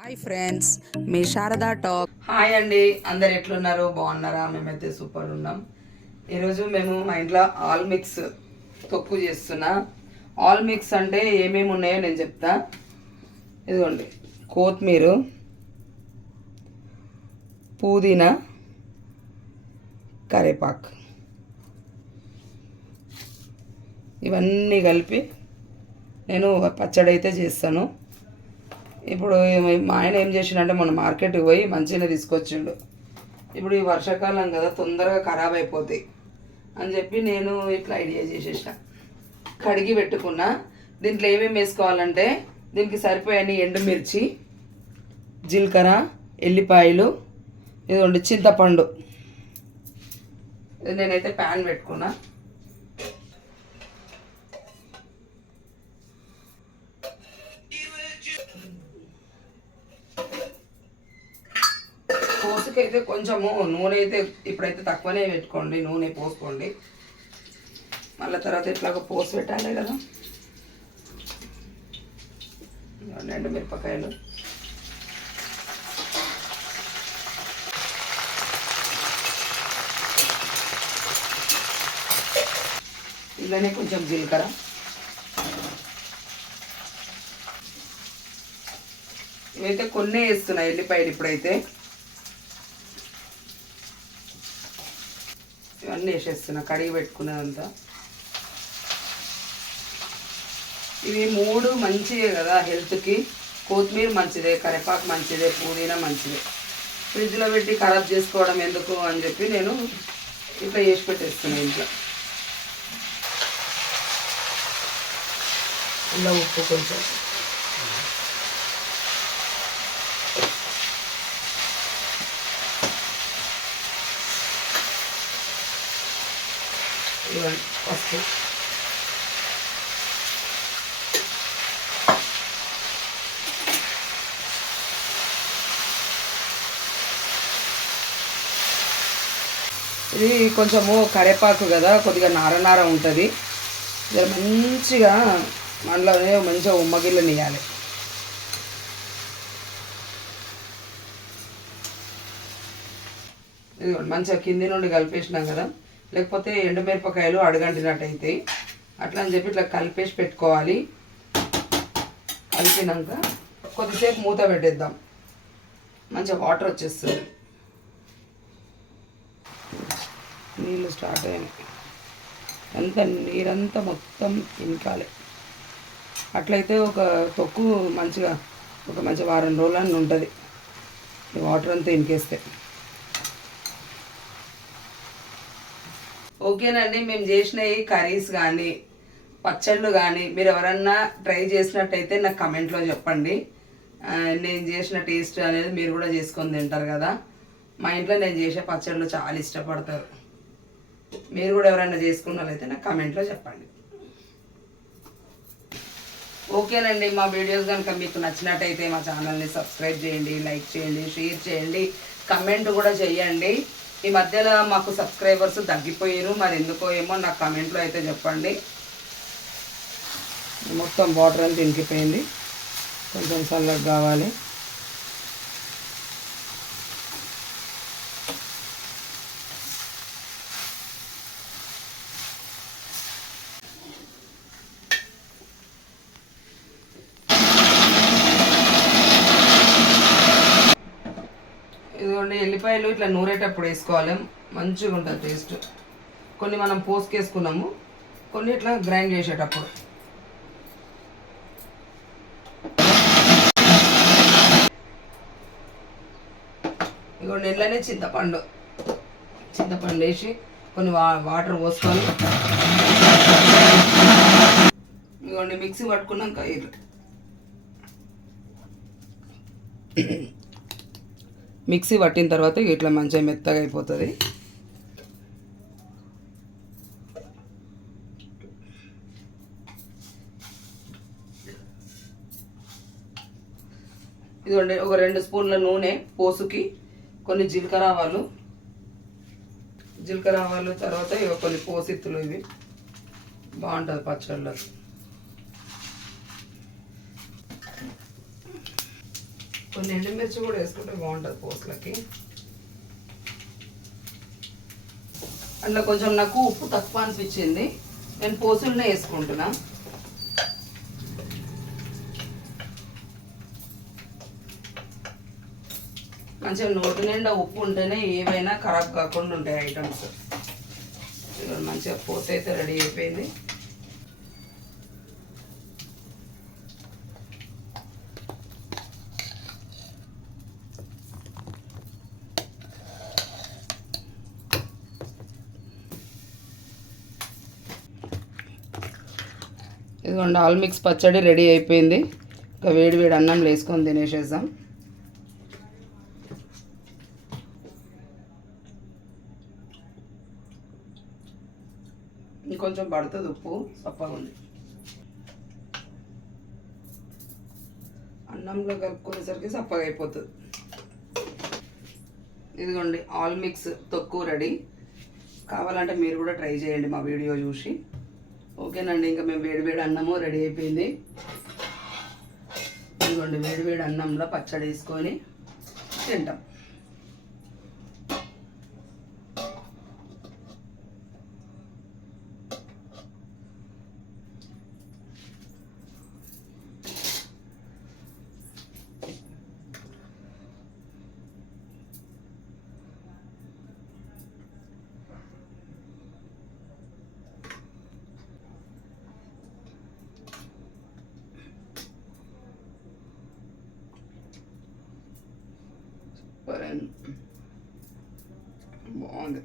Hi friends, మీ Sharada talk. Hi అండి, అందరు ఎట్లున్నారు? బాగున్నారా? మేమైతే సూపర్ ఉన్నాం. ఈరోజు మేము మా ఇంట్లో ఆల్ మిక్స్ తొక్కు చేస్తున్నా. ఆల్ మిక్స్ అంటే ఏమేమి ఉన్నాయో నేను చెప్తా. ఇదిగోండి, కొత్తిమీర, పుదీనా, కరివేపాకు, ఇవన్నీ కలిపి నేను పచ్చడి అయితే చేస్తాను. ఇప్పుడు మా ఆయన ఏం చేసిండంటే మొన్న మార్కెట్కి పోయి మంచిగా తీసుకొచ్చిండు. ఇప్పుడు ఈ వర్షాకాలం కదా, తొందరగా ఖరాబ్ అయిపోతాయి అని చెప్పి నేను ఇట్లా ఐడియా చేసేసిన. కడిగి పెట్టుకున్నా. దీంట్లో ఏమేమి వేసుకోవాలంటే దీనికి సరిపోయాని ఎండుమిర్చి, జీలకర్ర, ఎల్లిపాయలు, ఇదిగోండి చింతపండు. ఇది నేనైతే ప్యాన్ పెట్టుకున్నా. పోసుకైతే కొంచెము నూనె అయితే ఇప్పుడైతే తక్కువనే పెట్టుకోండి, నూనె పోసుకోండి. మళ్ళీ తర్వాత ఇట్లాగ పోసి పెట్టాలి కదా. ఎండు మిరపకాయలు, ఇలానే కొంచెం జీలకర్ర, ఇవైతే కొన్ని వేస్తున్నాయి ఎల్లిపాయలు. ఇప్పుడైతే ఇవన్నీ వేసేస్తున్నా, కడిగి పెట్టుకున్నదంతా. ఇవి మూడు మంచిదే కదా హెల్త్కి. కొత్తిమీర మంచిదే, కరివేపాకు మంచిదే, పుదీనా మంచిదే. ఫ్రిడ్జ్లో పెట్టి ఖరాబ్ చేసుకోవడం ఎందుకు అని చెప్పి నేను ఇట్లా వేసి పెట్టేస్తున్నాను ఇంట్లో. ఇలా ఉప్పు కొంచెం, ఇవ్వండి పసుపు, ఇది కొంచెము కరివేపాకు కదా, కొద్దిగా నార ఉంటుంది. మంచిగా మనలోనే మంచిగా ఉమ్మగిల్లనియాలి. ఇదిగోండి మంచిగా కింది నుండి కలిపేసినాం కదా, లేకపోతే ఎండుమిరపకాయలు అడగంటినట్టు అవుతాయి. అట్లా అని చెప్పి ఇట్లా కలిపేసి పెట్టుకోవాలి. కలిపినాక కొద్దిసేపు మూత పెట్టేద్దాం, మంచిగా వాటర్ వచ్చేస్తుంది. నీళ్ళు స్టార్ట్ అయినాయి, అంతా నీరంతా మొత్తం ఇంకాలి. అట్లయితే ఒక తొక్కు మంచిగా ఒక మంచి వారం రోజులని ఉంటుంది ఈ వాటర్ అంతా ఇంకేస్తే. ఓకేనండి, మేము చేసిన ఈ కర్రీస్ కానీ పచ్చళ్ళు కానీ మీరు ఎవరన్నా ట్రై చేసినట్టయితే నాకు కమెంట్లో చెప్పండి. నేను చేసిన టేస్ట్ అనేది మీరు కూడా చేసుకొని తింటారు కదా. మా ఇంట్లో నేను చేసే పచ్చళ్ళు చాలా ఇష్టపడతారు. మీరు కూడా ఎవరైనా చేసుకున్నట్లయితే నాకు కమెంట్లో చెప్పండి. ఓకేనండి, మా వీడియోస్ కనుక మీకు నచ్చినట్టయితే మా ఛానల్ని సబ్స్క్రైబ్ చేయండి, లైక్ చేయండి, షేర్ చేయండి, కమెంట్ కూడా చేయండి. ఈ మధ్యలో మాకు సబ్స్క్రైబర్స్ తగ్గిపోయారు, మరి ఎందుకో ఏమో నాకు కమెంట్లో అయితే చెప్పండి. మొత్తం వాటర్ అంతా ఇంకిపోయింది, కొంచెం చల్లగా కావాలి. ఇదిగోండి ఎల్లిపాయలు ఇట్లా నూరేటప్పుడు వేసుకోవాలి, మంచిగా ఉంటుంది టేస్ట్. కొన్ని మనం పోసుకేసుకున్నాము, కొన్ని ఇట్లా గ్రైండ్ చేసేటప్పుడు. ఇదిగోండి ఇళ్ళనే చింతపండు వేసి కొన్ని వాటర్ పోసుకొని ఇదిగోండి మిక్సీ పట్టుకున్నాక మిక్సీ పట్టిన తర్వాత ఇట్లా మంచిగా మెత్తగా అయిపోతుంది. ఇదిగోండి ఒక 2 స్పూన్ల నూనె పోసుకి, కొన్ని జీలకర్ర ఆవాలు, తర్వాత కొన్ని పోసిత్తులు. ఇవి బాగుంటుంది పచ్చళ్ళు. కొన్ని ఎండుమిర్చి కూడా వేసుకుంటే బాగుంటుంది పోస్లకి. అందులో కొంచెం నాకు ఉప్పు తక్కువ అనిపించింది, నేను పోసులనే వేసుకుంటున్నా. మంచిగా నోటి నిండా ఉప్పు ఉంటేనే ఏవైనా ఖరాబ్ కాకుండా ఉంటాయి ఐటమ్స్. మంచిగా పోత అయితే రెడీ అయిపోయింది. ఇదిగోండి ఆల్ మిక్స్ పచ్చడి రెడీ అయిపోయింది. ఇంకా వేడి వేడి అన్నం వేసుకొని తినేసేద్దాం. ఇంకొంచెం పడుతుంది ఉప్పు, సప్పగా ఉంది. అన్నంలో కలుపుకునేసరికి సప్పగా అయిపోతుంది. ఇదిగోండి ఆల్ మిక్స్ తొక్కు రెడీ. కావాలంటే మీరు కూడా ట్రై చేయండి మా వీడియో చూసి. ఓకేనండి, ఇంకా మేము వేడివేడి అన్నము రెడీ అయిపోయింది. ఇదిగోండి వేడివేడి అన్నంలో పచ్చడి వేసుకొని తింటాం. బాగుంది.